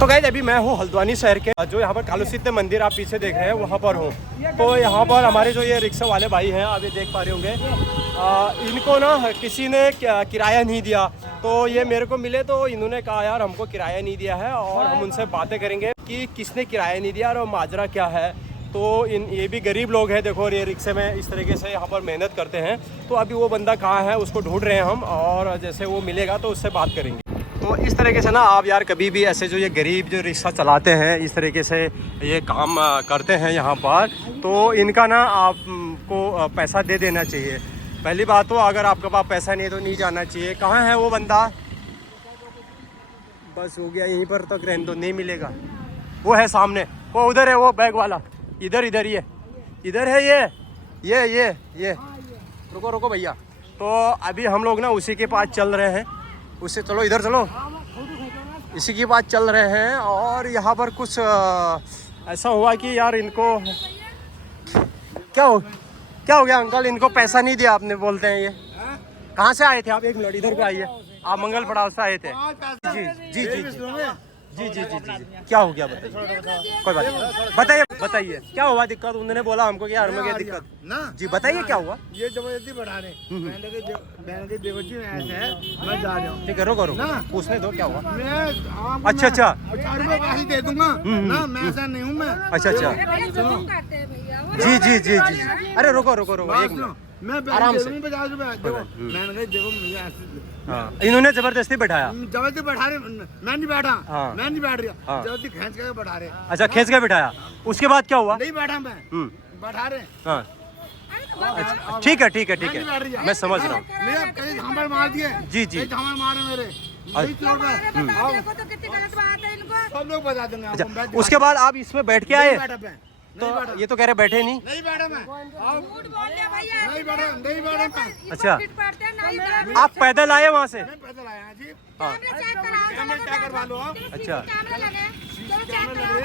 तो गाइस अभी मैं हूँ हल्द्वानी शहर के जो यहाँ पर कालूसिद्ध मंदिर आप पीछे देख रहे हैं वहाँ पर हूँ। तो यहाँ पर हमारे जो ये रिक्शा वाले भाई हैं आप ये देख पा रहे होंगे, इनको ना किसी ने किराया नहीं दिया। तो ये मेरे को मिले तो इन्होंने कहा यार हमको किराया नहीं दिया है, और हम उनसे बातें करेंगे कि किसने किराया नहीं दिया और माजरा क्या है। तो ये भी गरीब लोग हैं, देखो ये रिक्शे में इस तरीके से यहाँ पर मेहनत करते हैं। तो अभी वो बंदा कहाँ है उसको ढूंढ रहे हैं हम, और जैसे वो मिलेगा तो उससे बात करेंगे। तो इस तरीके से ना आप यार कभी भी ऐसे जो ये गरीब जो रिक्शा चलाते हैं इस तरीके से ये काम करते हैं यहाँ पर, तो इनका ना आपको पैसा दे देना चाहिए। पहली बात तो अगर आपके पास पैसा नहीं है तो नहीं जाना चाहिए। कहाँ है वो बंदा? बस हो गया, यहीं पर तक रहने दो, नहीं मिलेगा। वो है सामने, वो उधर है, वो बैग वाला इधर इधर ये इधर है ये रुको रुको भैया। तो अभी हम लोग ना उसी के पास चल रहे हैं, उससे चलो इधर चलो, इसी के पास चल रहे हैं। और यहाँ पर कुछ ऐसा हुआ कि यार इनको क्या हो गया अंकल, इनको पैसा नहीं दिया आपने बोलते हैं। ये कहाँ से आए थे आप? एक मिनट इधर पे आइए, आप मंगल पड़ाव से आए थे? जी क्या हो गया बताइए, कोई बात नहीं, बताइए क्या हुआ दिक्कत? उन्होंने बोला हमको कि यार में क्या दिक्कत ना जी, बताइए क्या हुआ? ये जबरदस्ती बढ़ा रहे, मैंने देखो जी ऐसे है, मैं जा रहा हूँ। ठीक है रुको पूछने दो क्या हुआ। मैं अच्छा 4 रुपए बाकी दे दूंगा ना, मैं ऐसा नहीं हूँ मैं। अच्छा जी अरे रुको एक मिनट, मैं आराम से। 50 रुपए मैंने कहा देखो मुझे ऐसे इन्होंने जबरदस्ती बैठाया? जबरदस्ती बैठा रहे, मैं नहीं बैठा। मैं नहीं बैठ रहा, जबरदस्ती खींच के बैठा रहे। अच्छा खींच के बैठाया, उसके बाद क्या हुआ? नहीं बैठा मैं, बैठा रहे। हाँ ठीक है मैं समझ रहा हूँ। मेरे कई झांपड़ मार दिए जी झांपड़ मारे मेरे, सब लोग बता देंगे। अच्छा उसके बाद आप इसमें बैठ के आए? तो ये तो कह रहे बैठे नहीं बैठा मैं, नहीं बैठा मैं। अच्छा आप पैदल आए वहाँ से? पैदल आया जी। अच्छा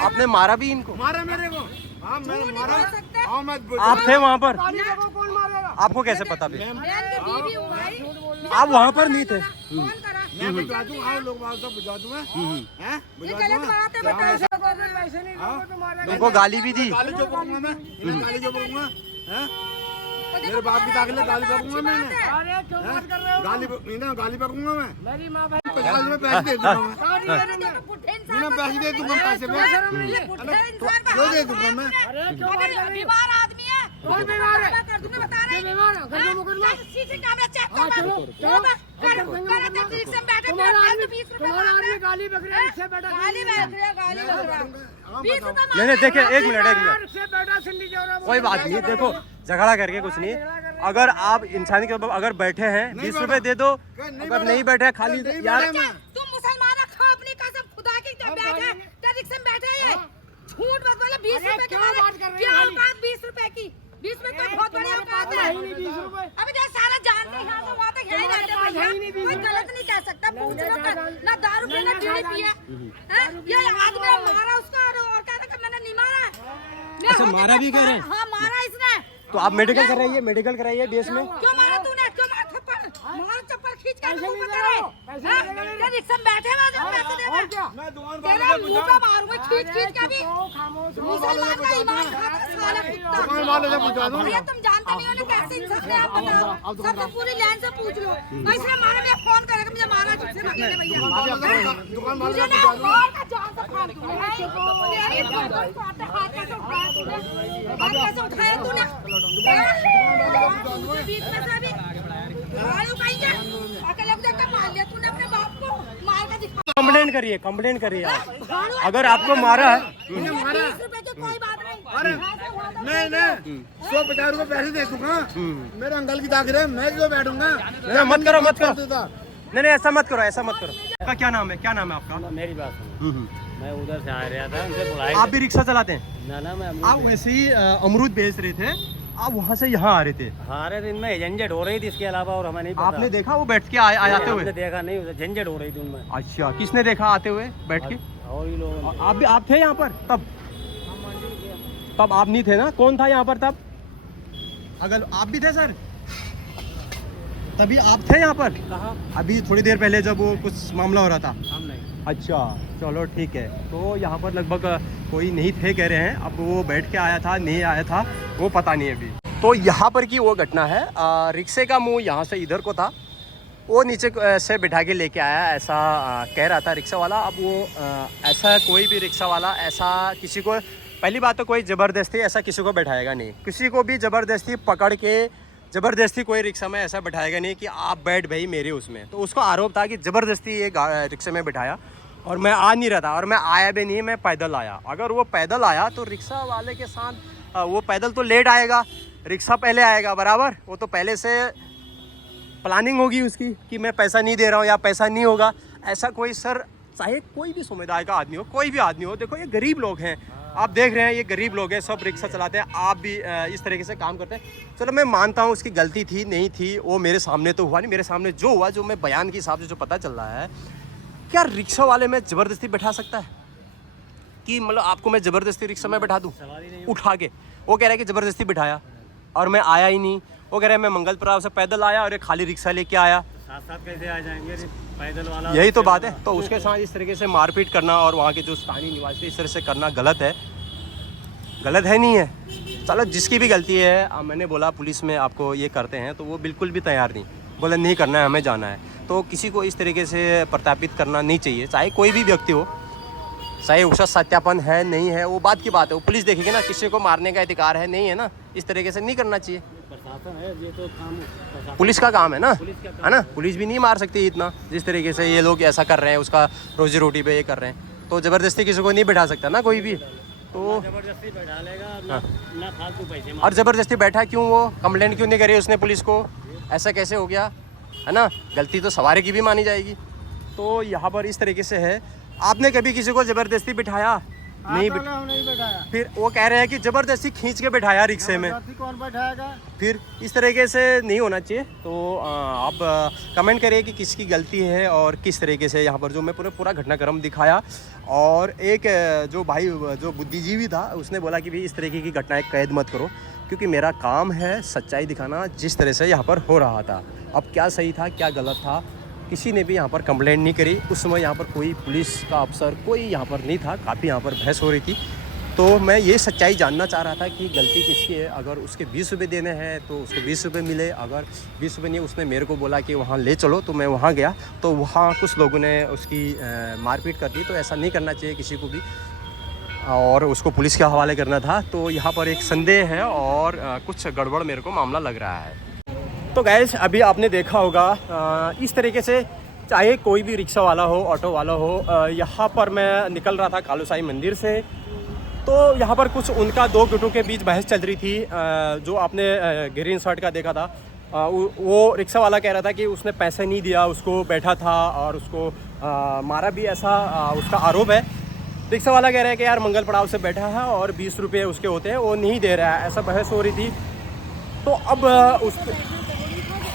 आपने मारा भी इनको? मारा मेरे को, हाँ मैंने मारा। आप थे वहाँ पर? आपको कैसे पता भी? आप वहाँ पर नहीं थे? मैं बुझा दूं, आओ लोग सब बुझा दूं मैं, उनको गाली भी दी? गाली जो करूंगा मैं, गाली जो करूंगा मेरे बाप की ताकत गाली बकूंगा मैं, गाली बकूंगा मैं। 50 रुपए पैसे दे दूंगा मैं, पैसे दे दूंगा, पैसे क्यों दे दूंगा मैं? बीमार आदमी है, कौन बीमार है? बता रहे नहीं देखिए एक मिनट कोई बात नहीं, देखो झगड़ा करके कुछ नहीं। अगर आप इंसान के अगर बैठे हैं 20 रुपए दे दो, अगर नहीं बैठे खाली यार। तुम मुसलमान खा अपनी कसम खुदा की, बैठे रिक्शा में बैठे हैं, झूठ मत बोलो। 20 रुपए की बात, 20 रुपए की 20 में कोई बहुत बड़ी बात है। अभी जैसे सारा जानते हैं तो वहाँ तक यही रहते हैं, कोई गलत नहीं कह सकता। पूछ लो ना दारू पीना बीड़ी पिया, ये आदमी मारा उसको और कहता कि मैंने नहीं मारा। अच्छा मारा भी कह रहे हैं? हाँ मारा इसने। तो आप मेडिकल कराइए देश में। क्यों मारा तूने? क्यों मारा? थप्पड़ मार, चप्पल खींच के मुंह पे करे। रिक्शा में बैठे हुए जो पैसे दे रहे, तेरा मुंह पे मारूंगा खींच के भी। मुसलमान का ईमान खाता साला कुत्ता। भैया तुम जानते नहीं हो ना कैसे इंसान है, आप बताओ। सबसे पूरी लाइन से पूछ लो। इसलिए मारा, मैं फोन करेगा मुझे मारा जिससे मांगे भैया। मुझे ना और का जान से फाड़ दूंगा। तेरी फोटो फाटे हाथ कैसे उठाया तूने? हाथ कैसे उठाया तूने? बीच में से भी गाड़ी उठाई क्या? अकेले जाकर मार लिया तूने अपने बाप को, मार के दिखा। कंप्लेंट करिए आप। अगर आपको मारा है 20 रुपए की कोई बात नहीं। अरे नहीं 150 रुपए पैसे दे दूंगा, मेरे अंकल की ताकत है, मैं क्यों बैठूंगा? मत करो नहीं ऐसा मत करो आपका क्या नाम है आपका? मेरी बात सुनो, मैं उधर से आ रहा था, उनसे बुलाया। आप भी रिक्शा चलाते हैं? ना मैं आप वैसे ही अमरूद बेच रहे थे, आप वहाँ से यहाँ आ रहे थे? हाँ अरे दिन में झंझट हो रही थी, इसके अलावा और हमें नहीं पता। आपने देखा वो बैठ के आते हुए? देखा नहीं, उधर झंझट हो रही थी उनमें। अच्छा किसने देखा आते हुए बैठ के? और ही लोग। आप थे यहाँ पर तब आप नहीं थे ना? कौन था यहाँ पर तब? अगर आप भी थे सर तभी आप थे यहाँ पर? कहाँ? अभी थोड़ी देर पहले जब वो कुछ मामला हो रहा था। हम नहीं। अच्छा चलो ठीक है। तो यहाँ पर लगभग कोई नहीं थे कह रहे हैं, अब वो बैठ के आया था नहीं आया था वो पता नहीं अभी। तो यहाँ पर की वो घटना है, रिक्शे का मुंह यहाँ से इधर को था, वो नीचे से बिठा के लेके आया ऐसा कह रहा था रिक्शा वाला। अब वो ऐसा कोई भी रिक्शा वाला ऐसा किसी को, पहली बात तो कोई ज़बरदस्ती ऐसा किसी को बैठाएगा नहीं, किसी को भी ज़बरदस्ती पकड़ के ज़बरदस्ती कोई रिक्शा में ऐसा बैठाएगा नहीं कि आप बैठ भाई मेरे उसमें। तो उसको आरोप था कि ज़बरदस्ती ये रिक्शे में बिठाया और मैं आ नहीं रहा था और मैं आया भी नहीं, मैं पैदल आया। अगर वो पैदल आया तो रिक्शा वाले के साथ वो पैदल तो लेट आएगा, रिक्शा पहले आएगा बराबर, वो तो पहले से प्लानिंग होगी उसकी कि मैं पैसा नहीं दे रहा हूँ या पैसा नहीं होगा। ऐसा कोई सर, चाहे कोई भी समुदाय का आदमी हो, कोई भी आदमी हो, देखो ये गरीब लोग हैं, आप देख रहे हैं ये गरीब लोग हैं, सब रिक्शा चलाते हैं, आप भी इस तरीके से काम करते हैं। चलो मैं मानता हूँ उसकी गलती थी नहीं थी, वो मेरे सामने तो हुआ नहीं, मेरे सामने जो हुआ, जो मैं बयान के हिसाब से जो पता चल रहा है, क्या रिक्शा वाले में ज़बरदस्ती बैठा सकता है कि मतलब आपको मैं ज़बरदस्ती रिक्शा में बैठा दूँ उठा के? वो कह रहा है कि ज़बरदस्ती बिठाया और मैं आया ही नहीं। वो कह रहा है मैं मंगलपुरा से पैदल आया और एक खाली रिक्शा लेके आया। साथ साथ कैसे आ जाएंगे पैदल वाला? यही तो बात है। तो उसके साथ इस तरीके से मारपीट करना और वहाँ के जो स्थानीय निवासी इस तरह से करना गलत है, गलत है नहीं है। चलो जिसकी भी गलती है, मैंने बोला पुलिस में आपको ये करते हैं तो वो बिल्कुल भी तैयार नहीं, बोला नहीं करना है हमें जाना है। तो किसी को इस तरीके से प्रतापित करना नहीं चाहिए, चाहे कोई भी व्यक्ति हो, चाहे उसका सत्यापन है नहीं है वो बात की बात है, वो पुलिस देखेगी ना, किसी को मारने का अधिकार है नहीं है ना, इस तरीके से नहीं करना चाहिए। प्रशासन है ये तो काम, पुलिस का काम है ना, है ना, पुलिस भी नहीं मार सकती इतना जिस तरीके से ये लोग ऐसा कर रहे हैं, उसका रोजी रोटी पे ये कर रहे हैं। तो ज़बरदस्ती किसी को नहीं बैठा सकता ना कोई भी, तो जबरदस्ती बैठा लेगा ना फालतू पैसे। और ज़बरदस्ती बैठा क्यों, वो कंप्लेंट क्यों नहीं करी उसने पुलिस को? ऐसा कैसे हो गया, है ना? गलती तो सवारी की भी मानी जाएगी। तो यहाँ पर इस तरीके से है। आपने कभी किसी को ज़बरदस्ती बिठाया? नहीं बैठाया। फिर वो कह रहे हैं कि ज़बरदस्ती खींच के बिठाया रिक्शे में, कौन बैठाएगा? फिर इस तरीके से नहीं होना चाहिए। तो आप कमेंट करिए कि किसकी गलती है और किस तरीके से यहाँ पर जो मैं पूरा घटनाक्रम दिखाया। और एक जो भाई जो बुद्धिजीवी था उसने बोला कि भाई इस तरीके की घटनाएं कैद मत करो, क्योंकि मेरा काम है सच्चाई दिखाना जिस तरह से यहाँ पर हो रहा था। अब क्या सही था क्या गलत था, किसी ने भी यहाँ पर कंप्लेंट नहीं करी। उस समय यहाँ पर कोई पुलिस का अफसर कोई यहाँ पर नहीं था, काफ़ी यहाँ पर बहस हो रही थी। तो मैं ये सच्चाई जानना चाह रहा था कि गलती किसकी है। अगर उसके 20 रुपये देने हैं तो उसको 20 रुपये मिले, अगर 20 रुपये नहीं, उसने मेरे को बोला कि वहाँ ले चलो, तो मैं वहाँ गया तो वहाँ कुछ लोगों ने उसकी मारपीट कर दी। तो ऐसा नहीं करना चाहिए किसी को भी, और उसको पुलिस के हवाले करना था। तो यहाँ पर एक संदेह है और कुछ गड़बड़ मेरे को मामला लग रहा है। तो गैस अभी आपने देखा होगा इस तरीके से, चाहे कोई भी रिक्शा वाला हो, ऑटो वाला हो, यहाँ पर मैं निकल रहा था कालूसाई मंदिर से, तो यहाँ पर कुछ उनका दो गुटों के बीच बहस चल रही थी। जो आपने ग्रीन शर्ट का देखा था, वो रिक्शा वाला कह रहा था कि उसने पैसे नहीं दिया, उसको बैठा था और उसको मारा भी, ऐसा उसका आरोप है। रिक्शा वाला कह रहा है कि यार मंगल पड़ाव से बैठा है और 20 रुपये उसके होते हैं, वो नहीं दे रहा है, ऐसा बहस हो रही थी। तो अब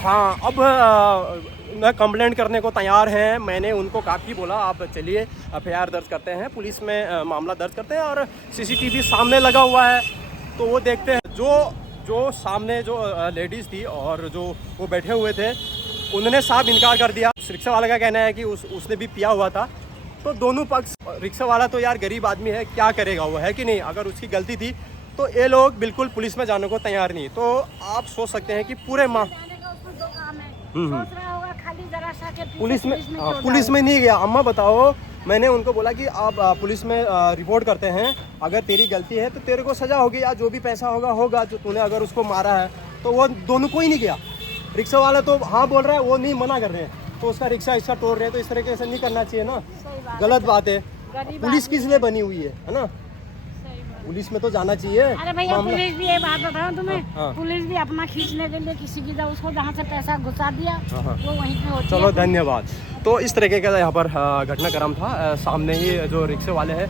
अब मैं कंप्लेंट करने को तैयार हैं। मैंने उनको काफ़ी बोला आप चलिए एफआईआर दर्ज करते हैं, पुलिस में मामला दर्ज करते हैं, और सीसीटीवी सामने लगा हुआ है तो वो देखते हैं। जो सामने जो लेडीज़ थी और जो वो बैठे हुए थे, उन्होंने साफ इनकार कर दिया। रिक्शा वाला का कहना है कि उसने भी पिया हुआ था। तो दोनों पक्ष, रिक्शा वाला तो यार गरीब आदमी है, क्या करेगा वो, है कि नहीं? अगर उसकी गलती थी तो ये लोग बिल्कुल पुलिस में जाने को तैयार नहीं। तो आप सोच सकते हैं कि पूरे पुलिस में नहीं गया। अम्मा बताओ, मैंने उनको बोला कि आप पुलिस में रिपोर्ट करते हैं, अगर तेरी गलती है तो तेरे को सज़ा होगी, या जो भी पैसा होगा जो तूने अगर उसको मारा है। तो वो दोनों को ही नहीं गया। रिक्शा वाला तो हाँ बोल रहा है, वो नहीं मना कर रहे हैं, तो उसका रिक्शा तोड़ रहे हैं। तो इस तरीके से नहीं करना चाहिए ना, गलत बात है। पुलिस किस लिए बनी हुई है ना? पुलिस में तो जाना चाहिए। अरे भैया पुलिस भी, ये बात बताऊं तुम्हें, पुलिस भी अपना खींचने के लिए किसी की उसको जहाँ से पैसा घुसा दिया वो वहीं पे होती है। चलो धन्यवाद। तो इस तरीके का यहाँ पर घटनाक्रम था। सामने ही जो रिक्शे वाले हैं,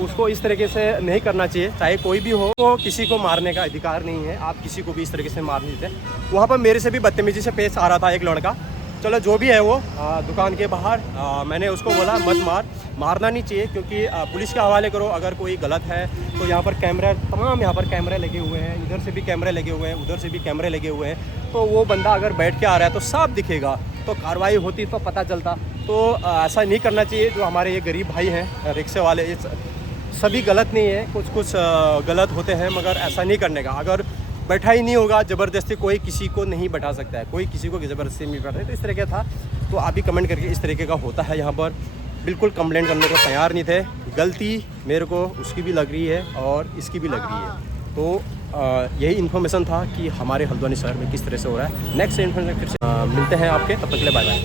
उसको इस तरीके से नहीं करना चाहिए, चाहे कोई भी हो। तो किसी को मारने का अधिकार नहीं है, आप किसी को भी इस तरीके से मार नहीं देते। वहाँ पर मेरे से भी बदतमीजी से पेश आ रहा था एक लड़का। चलो जो भी है वो दुकान के बाहर, मैंने उसको बोला मत मारना नहीं चाहिए, क्योंकि पुलिस के हवाले करो अगर कोई गलत है। तो यहाँ पर कैमरा, तमाम यहाँ पर कैमरे लगे हुए हैं, इधर से भी कैमरे लगे हुए हैं, उधर से भी कैमरे लगे हुए हैं। तो वो बंदा अगर बैठ के आ रहा है तो साफ दिखेगा, तो कार्रवाई होती तो पता चलता। तो ऐसा नहीं करना चाहिए। जो हमारे ये गरीब भाई हैं रिक्शे वाले, ये सभी गलत नहीं है, कुछ कुछ गलत होते हैं, मगर ऐसा नहीं करने का। अगर बैठा ही नहीं होगा, ज़बरदस्ती कोई किसी को नहीं बैठा सकता है, कोई किसी को ज़बरदस्ती नहीं बैठा है। तो इस तरह का था, तो आप भी कमेंट करके, इस तरीके का होता है यहाँ पर। बिल्कुल कंप्लेंट करने को तैयार नहीं थे। गलती मेरे को उसकी भी लग रही है और इसकी भी लग रही है। तो यही इन्फॉर्मेशन था कि हमारे हल्द्वानी शहर में किस तरह से हो रहा है। नेक्स्ट इन्फॉर्मेशन फिर से मिलते हैं आपके, तब तक के लिए बाय बाय।